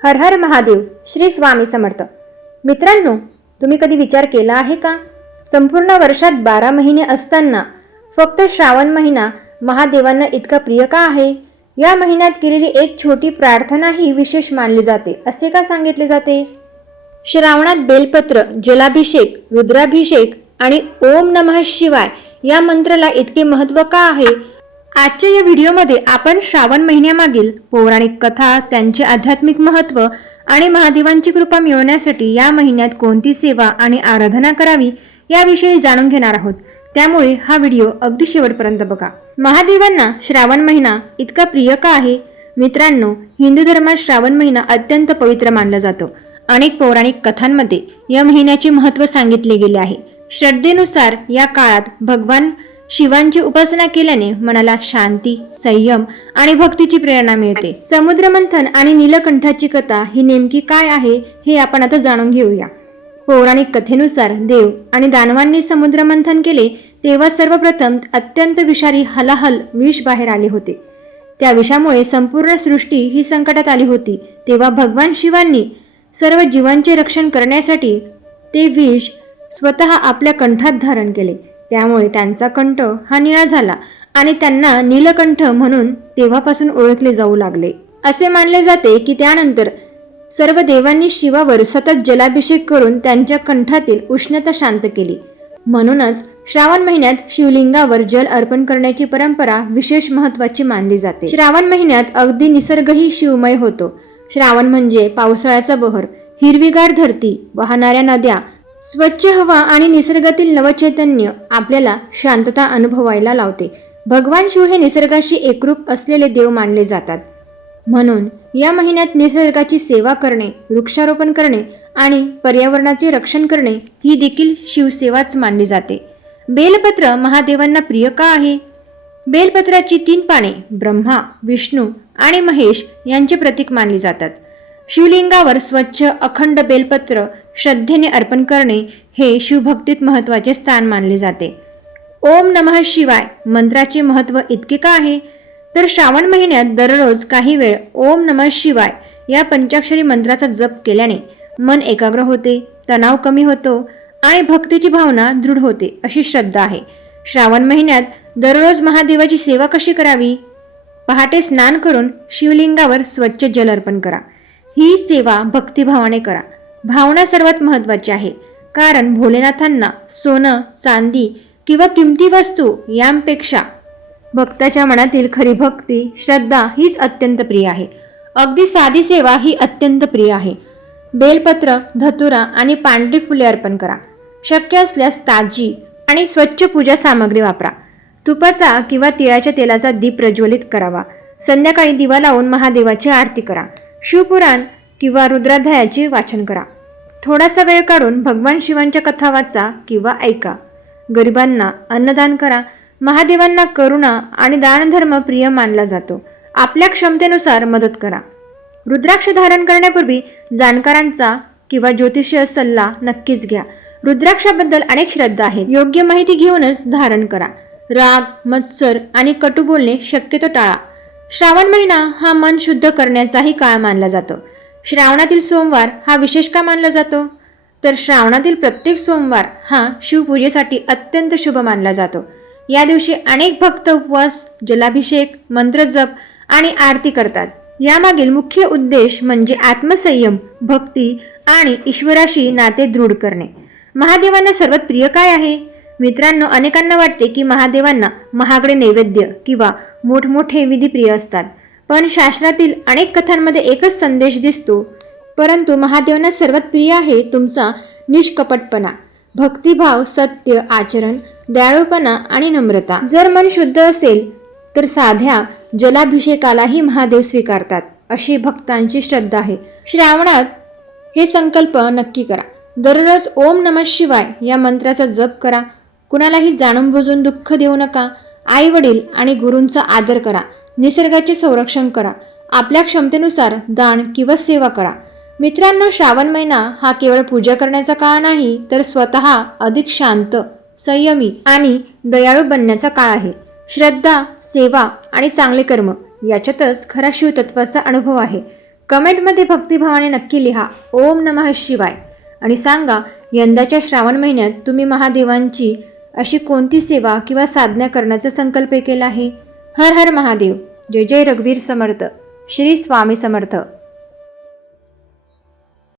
हर हर महादेव. श्री स्वामी समर्थ. मित्रांनो, तुम्ही कधी विचार केला आहे का, संपूर्ण वर्षात 12 महिने असताना फक्त श्रावण महिना महादेवांना इतका प्रिय का आहे? या महिन्यात केलेली एक छोटी प्रार्थना ही विशेष मानली जाते असे का सांगितले जाते? श्रावणात बेलपत्र, जलाभिषेक, रुद्राभिषेक आणि ओम नमः शिवाय या मंत्राला इतके महत्त्व का आहे? आजच्या या व्हिडिओमध्ये आपण श्रावण महिन्यामागील पौराणिक कथा, त्यांचे आध्यात्मिक महत्त्व आणि महादेवांची कृपा मिळवण्यासाठी या महिन्यात कोणती सेवा आणि आराधना करावी याविषयी जाणून घेणार आहोत. त्यामुळे हा व्हिडिओ अगदी शेवटपर्यंत बघा. महादेवांना श्रावण महिना इतका प्रिय का आहे? मित्रांनो, हिंदू धर्मात श्रावण महिना अत्यंत पवित्र मानला जातो. अनेक पौराणिक कथांमध्ये या महिन्याचे महत्त्व सांगितले गेले आहे. श्रद्धेनुसार या काळात भगवान शिवांची उपासना केल्याने मनाला शांती, संयम आणि भक्तीची प्रेरणा मिळते. समुद्र मंथन आणि नीलकंठाची कथा ही नेमकी काय आहे हे आपण आता जाणून घेऊया. पौराणिक कथेनुसार देव आणि दानवांनी समुद्र मंथन केले तेव्हा सर्वप्रथम अत्यंत विषारी हलाहल विष बाहेर आले होते. त्या विषामुळे संपूर्ण सृष्टी ही संकटात आली होती. तेव्हा भगवान शिवांनी सर्व जीवांचे रक्षण करण्यासाठी ते विष स्वतः आपल्या कंठात धारण केले. त्यामुळे त्यांचा कंठ हा निळा झाला आणि त्यांना नीलकंठ म्हणून तेव्हापासून ओळखले जाऊ लागले. असे मानले जाते की त्यानंतर सर्व देवांनी शिवावर सतत जलाभिषेक करून त्यांच्या कंठातील उष्णता शांत केली. म्हणूनच श्रावण महिन्यात शिवलिंगावर जल अर्पण करण्याची परंपरा विशेष महत्त्वाची मानली जाते. श्रावण महिन्यात अगदी निसर्गही शिवमय होतो. श्रावण म्हणजे पावसाळ्याचा बहर, हिरवीगार धरती, वाहणाऱ्या नद्या, स्वच्छ हवा आणि निसर्गातील नवचैतन्य आपल्याला शांतता अनुभवायला लावते. भगवान शिव हे निसर्गाशी एकरूप असलेले देव मानले जातात. म्हणून या महिन्यात निसर्गाची सेवा करणे, वृक्षारोपण करणे आणि पर्यावरणाचे रक्षण करणे ही देखील शिवसेवाच मानली जाते. बेलपत्र महादेवांना प्रिय का आहे? बेलपत्राची 3 पाने ब्रह्मा, विष्णू आणि महेश यांचे प्रतीक मानली जातात. शिवलिंगावर स्वच्छ अखंड बेलपत्र श्रद्धेने अर्पण करणे हे शिवभक्तीत महत्त्वाचे स्थान मानले जाते. ओम नमः शिवाय मंत्राचे महत्त्व इतके का आहे? तर श्रावण महिन्यात दररोज काही वेळ ओम नमः शिवाय या पंचाक्षरी मंत्राचा जप केल्याने मन एकाग्र होते, तणाव कमी होतो आणि भक्तीची भावना दृढ होते अशी श्रद्धा आहे. श्रावण महिन्यात दररोज महादेवाची सेवा कशी करावी? पहाटे स्नान करून शिवलिंगावर स्वच्छ जल अर्पण करा. ही सेवा भक्तिभावाने करा. भावना सर्वात महत्त्वाची आहे, कारण भोलेनाथांना सोनं, चांदी किंवा किमती वस्तू यांपेक्षा भक्ताच्या मनातील खरी भक्ती, श्रद्धा हीच अत्यंत प्रिय आहे. अगदी साधी सेवा ही अत्यंत प्रिय आहे. बेलपत्र, धतुरा आणि पांढरी फुले अर्पण करा. शक्य असल्यास ताजी आणि स्वच्छ पूजा सामग्री वापरा. तुपाचा किंवा तिळाच्या तेलाचा दीप प्रज्वलित करावा. संध्याकाळी दिवा लावून महादेवाची आरती करा. शिवपुराण किंवा रुद्राध्यायाचे वाचन करा. थोडासा वेळ काढून भगवान शिवांच्या कथा वाचा किंवा ऐका. गरिबांना अन्नदान करा. महादेवांना करुणा आणि दानधर्म प्रिय मानला जातो. आपल्या क्षमतेनुसार मदत करा. रुद्राक्ष धारण करण्यापूर्वी जाणकारांचा किंवा ज्योतिषीय सल्ला नक्कीच घ्या. रुद्राक्षाबद्दल अनेक श्रद्धा आहेत. योग्य माहिती घेऊनच धारण करा. राग, मत्सर आणि कटु बोलणे शक्यतो टाळा. श्रावण महिना हा मन शुद्ध करण्याचाही काळ मानला जातो. श्रावणातील सोमवार हा विशेष का मानला जातो? तर श्रावणातील प्रत्येक सोमवार हा शिवपूजेसाठी अत्यंत शुभ मानला जातो. या दिवशी अनेक भक्त उपवास, जलाभिषेक, मंत्रजप आणि आरती करतात. यामागील मुख्य उद्देश म्हणजे आत्मसंयम, भक्ती आणि ईश्वराशी नाते दृढ करणे. महादेवांना सर्वात प्रिय काय आहे? मित्रांनो, अनेकांना वाटते की महादेवांना महागडे नैवेद्य किंवा मोठमोठे विधी प्रिय असतात. पण शास्त्रातील अनेक कथांमध्ये एकच संदेश दिसतो. परंतु महादेवांना सर्वात प्रिय आहे तुमचा निष्कपटपणा, भक्तिभाव, सत्य आचरण, दयाळूपणा आणि नम्रता. जर मन शुद्ध असेल तर साध्या जलाभिषेकालाही महादेव स्वीकारतात अशी भक्तांची श्रद्धा आहे. श्रावणात हे संकल्प नक्की करा. दररोज ओम नमः शिवाय या मंत्राचा जप करा. कुणालाही जाणून बुजून दुःख देऊ नका. आई वडील आणि गुरूंचा आदर करा. निसर्गाचे संरक्षण करा. आपल्या क्षमतेनुसार दान किंवा सेवा करा. मित्रांनो, श्रावण महिना हा केवळ पूजा करण्याचा काळ नाही, तर स्वतः अधिक शांत, संयमी आणि दयाळू बनण्याचा काळ आहे. श्रद्धा, सेवा आणि चांगले कर्म याच्यातच खरा शिवतत्वाचा अनुभव आहे. कमेंटमध्ये भक्तिभावाने नक्की लिहा ओम नमः शिवाय आणि सांगा यंदाच्या श्रावण महिन्यात तुम्ही महादेवांची अशी कोणती सेवा किंवा साधना करण्याचा संकल्प केला आहे. हर हर महादेव. जय जय रघुवीर समर्थ. श्री स्वामी समर्थ.